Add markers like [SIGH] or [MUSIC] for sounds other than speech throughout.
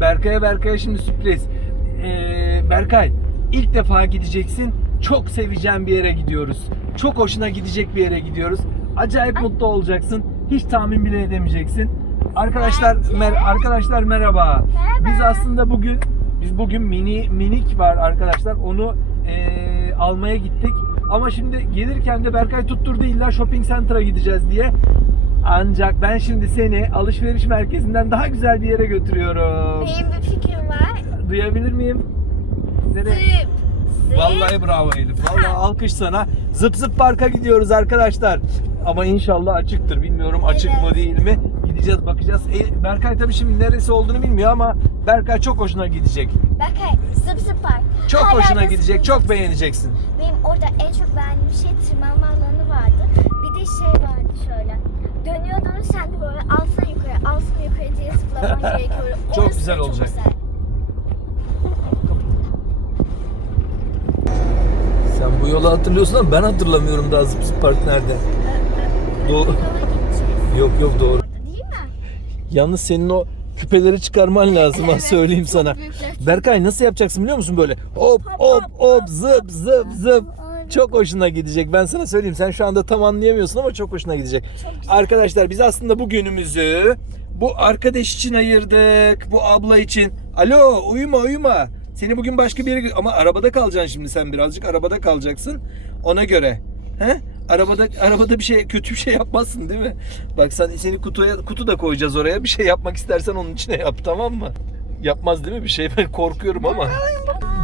Berkay'a Berkay'a şimdi sürpriz. Ee, Berkay ilk defa gideceksin. Çok seveceğin bir yere gidiyoruz. Çok hoşuna gidecek bir yere gidiyoruz. Acayip mutlu olacaksın. Hiç tahmin bile edemeyeceksin. Arkadaşlar mer- arkadaşlar merhaba. Biz aslında bugün biz bugün mini minik var arkadaşlar. Onu ee, almaya gittik. Ama şimdi gelirken de Berkay tutturdu illa shopping center'a gideceğiz diye. Ancak ben şimdi seni alışveriş merkezinden daha güzel bir yere götürüyorum. Benim bir fikrim var. Duyabilir miyim? Nereye? Zıp. Zıp. Vallahi bravo Elif. Vallahi alkış sana. Zıp zıp parka gidiyoruz arkadaşlar. Ama inşallah açıktır. Bilmiyorum açık mı Evet. değil mi? Gideceğiz bakacağız. E, Berkay tabii şimdi neresi olduğunu bilmiyor ama Berkay çok hoşuna gidecek. Berkay zıp zıp park. Çok Hala hoşuna gidecek. zıp Çok beğeneceksin. Benim orada en çok beğendiğim şey tırmanma alanı vardı. Bir de şey vardı şöyle. Dönüyordun sen de böyle alsana yukarı, alsana yukarı diye zıplaman [LAUGHS] gerekiyor. Çok Orası güzel da olacak. güzel. Sen bu yolu hatırlıyorsun ama ben hatırlamıyorum daha zıp zıp park nerede. Doğru. Yok yok doğru. Değil mi? Yalnız senin o küpeleri çıkarman lazım ha [LAUGHS] söyleyeyim çok sana. Berkay nasıl yapacaksın biliyor musun böyle? Hop hop hop zıp zıp zıp. Çok hoşuna gidecek. Ben sana söyleyeyim. Sen şu anda tam anlayamıyorsun ama çok hoşuna gidecek. Çok güzel. Arkadaşlar biz aslında bu günümüzü bu arkadaş için ayırdık. Bu abla için. Alo uyuma uyuma. Seni bugün başka bir yere ama arabada kalacaksın şimdi sen birazcık arabada kalacaksın. Ona göre. He? Arabada arabada bir şey kötü bir şey yapmazsın değil mi? Bak sen seni kutuya kutu da koyacağız oraya. Bir şey yapmak istersen onun içine yap tamam mı? Yapmaz değil mi bir şey? Ben korkuyorum ama.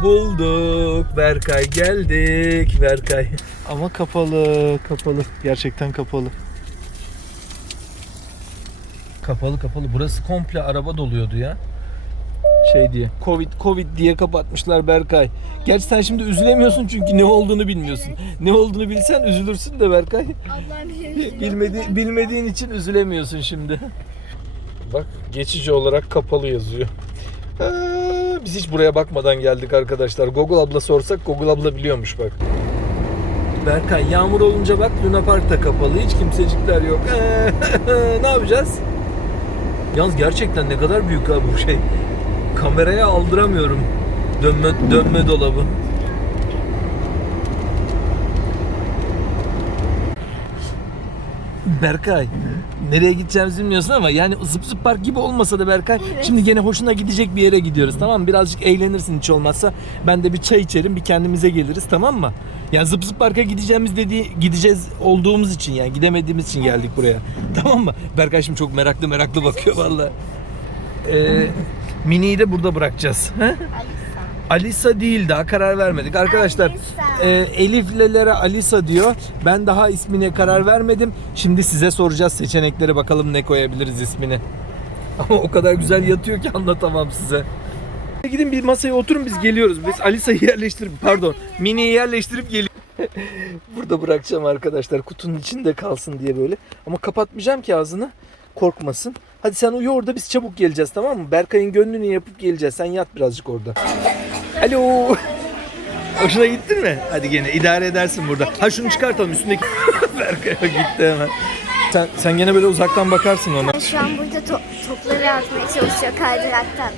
Bulduk. Berkay geldik. Berkay. Ama kapalı. Kapalı. Gerçekten kapalı. Kapalı kapalı. Burası komple araba doluyordu ya. Şey diye. Covid Covid diye kapatmışlar Berkay. Gerçi sen şimdi üzülemiyorsun çünkü ne olduğunu bilmiyorsun. Ne olduğunu bilsen üzülürsün de Berkay. Ablam bir [LAUGHS] Bilmedi, bilmediğin için üzülemiyorsun şimdi. Bak geçici olarak kapalı yazıyor. Aa, biz hiç buraya bakmadan geldik arkadaşlar. Google abla sorsak Google abla biliyormuş bak. Berkay yağmur olunca bak Luna Park da kapalı. Hiç kimsecikler yok. [LAUGHS] ne yapacağız? Yalnız gerçekten ne kadar büyük ha bu şey. Kameraya aldıramıyorum. Dönme, dönme dolabı. Berkay nereye gideceğimizi bilmiyorsun ama yani zıp zıp park gibi olmasa da Berkay şimdi gene hoşuna gidecek bir yere gidiyoruz tamam mı? Birazcık eğlenirsin hiç olmazsa ben de bir çay içerim bir kendimize geliriz tamam mı? Yani zıp zıp parka gideceğimiz dediği gideceğiz olduğumuz için yani gidemediğimiz için geldik buraya tamam mı? Berkay şimdi çok meraklı meraklı bakıyor valla. Ee, Mini'yi de burada bırakacağız. Alisa değil daha karar vermedik. Arkadaşlar Alisa. e, Elif'lelere Alisa diyor. Ben daha ismine karar vermedim. Şimdi size soracağız seçenekleri bakalım ne koyabiliriz ismini. [LAUGHS] Ama o kadar güzel yatıyor ki anlatamam size. Gidin bir masaya oturun biz geliyoruz. Biz Alisa'yı yerleştirip pardon Mini'yi yerleştirip geliyoruz. [LAUGHS] Burada bırakacağım arkadaşlar kutunun içinde kalsın diye böyle. Ama kapatmayacağım ki ağzını korkmasın. Hadi sen uyu orada biz çabuk geleceğiz tamam mı? Berkay'ın gönlünü yapıp geleceğiz. Sen yat birazcık orada. Alo. [LAUGHS] Hoşuna gittin mi? Hadi gene idare edersin burada. Ha şunu çıkartalım üstündeki. [LAUGHS] Berkay'a gitti hemen. Sen, sen gene böyle uzaktan bakarsın ona. Şu an burada to- topları atmaya çalışıyor kaydıraktan.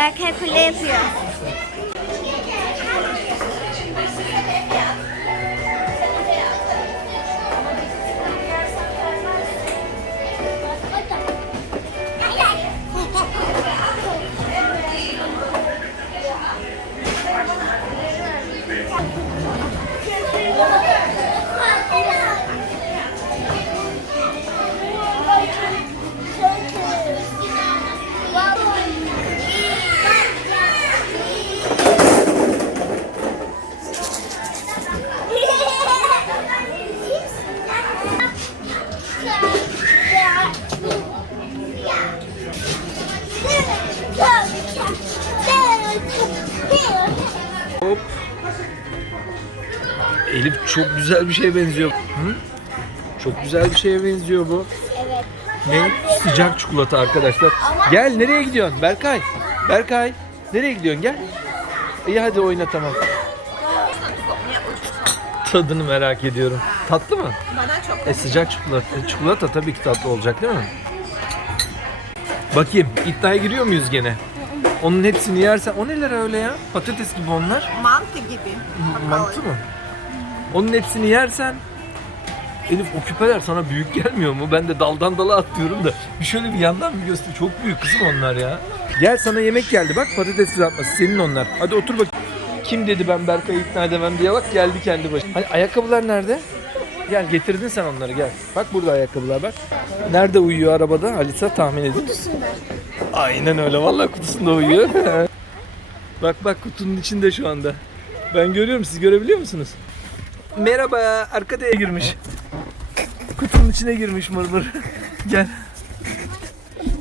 Berkay kule. Elif çok güzel bir şeye benziyor. Hı? Çok güzel bir şeye benziyor bu. Evet. Ne? Sıcak çikolata arkadaşlar. Gel nereye gidiyorsun? Berkay. Berkay. Nereye gidiyorsun? Gel. İyi hadi oyna tamam. Tadını merak ediyorum. Tatlı mı? Bana çok. E sıcak çikolata. E, çikolata tabii ki tatlı olacak değil mi? Bakayım iddiaya giriyor muyuz gene? Onun hepsini yersen o neler öyle ya? Patates gibi onlar. Mantı gibi. Mantı mı? Onun hepsini yersen Elif o küpeler sana büyük gelmiyor mu? Ben de daldan dala atlıyorum da. Bir şöyle bir yandan bir göster. Çok büyük kızım onlar ya. Gel sana yemek geldi bak patates kızartması senin onlar. Hadi otur bak. Kim dedi ben Berkay'ı ikna edemem diye bak geldi kendi başına. Hani ayakkabılar nerede? Gel getirdin sen onları gel. Bak burada ayakkabılar bak. Nerede uyuyor arabada Alisa tahmin edin. Kutusunda. Aynen öyle vallahi kutusunda uyuyor. [LAUGHS] bak bak kutunun içinde şu anda. Ben görüyorum siz görebiliyor musunuz? Merhaba arkadaya girmiş. Kutunun içine girmiş mırmır. [LAUGHS] Gel.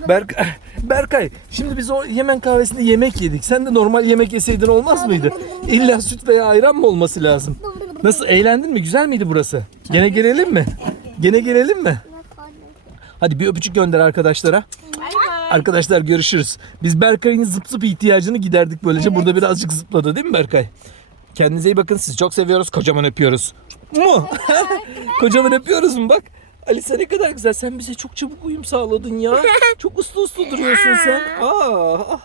Berk Berkay şimdi biz o Yemen kahvesinde yemek yedik. Sen de normal yemek yeseydin olmaz mıydı? İlla süt veya ayran mı olması lazım? Nasıl eğlendin mi? Güzel miydi burası? Gene gelelim mi? Gene gelelim mi? Hadi bir öpücük gönder arkadaşlara. Arkadaşlar görüşürüz. Biz Berkay'ın zıp zıp ihtiyacını giderdik böylece. Burada birazcık zıpladı değil mi Berkay? Kendinize iyi bakın. Sizi çok seviyoruz. Kocaman öpüyoruz. Mu? [LAUGHS] Kocaman öpüyoruz mu bak? Alisa ne kadar güzel. Sen bize çok çabuk uyum sağladın ya. [LAUGHS] Çok uslu uslu duruyorsun sen. Aa, ah.